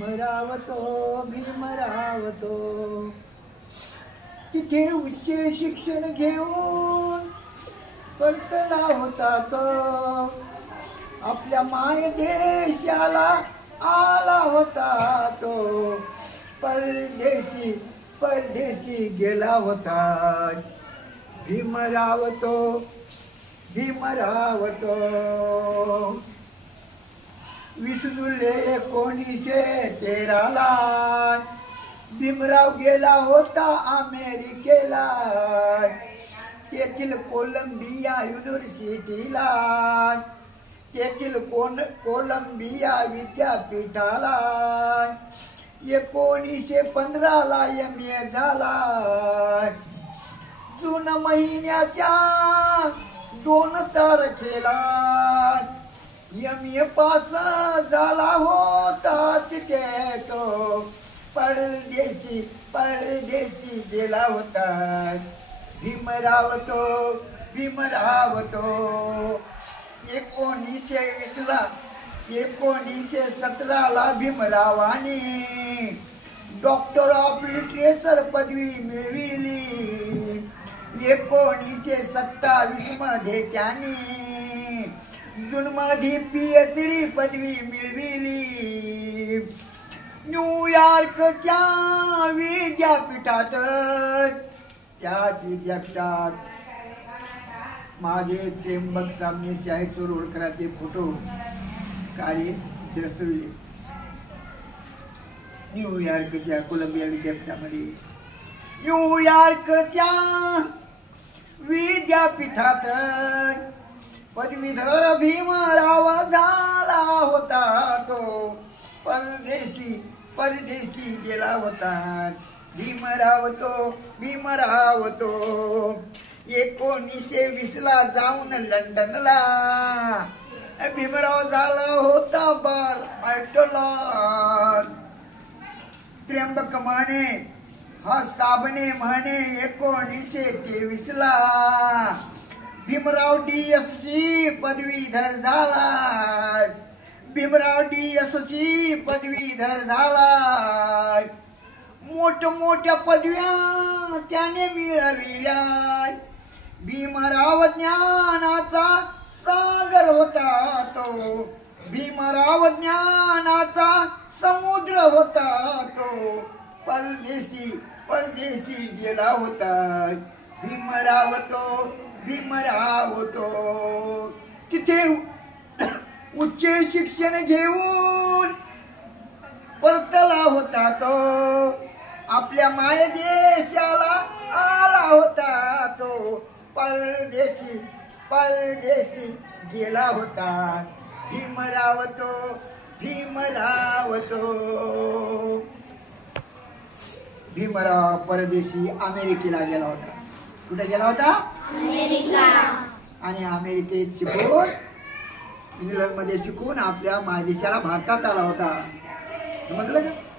भीमरावतो तिथे उच्च शिक्षण घेऊन परतला होता तो आपल्या माय देशाला आला होता तो परदेशी गेला होता भीमरावतो विसुले 1913 भीमराव गेला होता अमेरिकेला तेथील कोलंबिया युनिव्हर्सिटीला तेथील कोलंबिया विद्यापीठाला 1915 MA झाला जून महिन्याच्या 2 तारखेला MA पास झाला होता तिथे तो परदेशी गेला होता भीमरावतो 1917 भीमरावाने डॉक्टर ऑफ लिटरेचर पदवी मिळविली 1927 मध्ये त्यांनी जूनमध्ये PhD पदवी मिळविली न्यूयॉर्कच्या विद्यापीठात माझे त्र्यंबक सामने साहित्य रोडकरांचे फोटो कार्य दर्शविले न्यूयॉर्कच्या कोलंबिया विद्यापीठामध्ये न्यूयॉर्कच्या विद्यापीठात पदवीधर भीमराव झाला होता तो परदेशी गेला होता भीमरावतो 1920 जाऊन लंडनला भीमराव झाला होता बारला त्र्यंबक म्हणे हा साबणे म्हणे 1923 भीमराव DSc पदवीधर झाला मोठमोठ्या पदव्या त्याने मिळविल्या भीमराव ज्ञानाचा सागर होता तो भीमराव ज्ञानाचा समुद्र होता तो परदेशी गेला होता भीमरावतो तिथे उच्च शिक्षण घेऊन परतला होता तो आपल्या माय देशाला आला होता तो परदेशी गेला होता भीमरावतो भीमराव परदेशी अमेरिकेला गेला होता कुठे गेला होता अमेरिका आणि अमेरिकेत शिकून इंग्लंड मध्ये शिकून आपल्या मायदेशाला भारतात आला होता समजलं का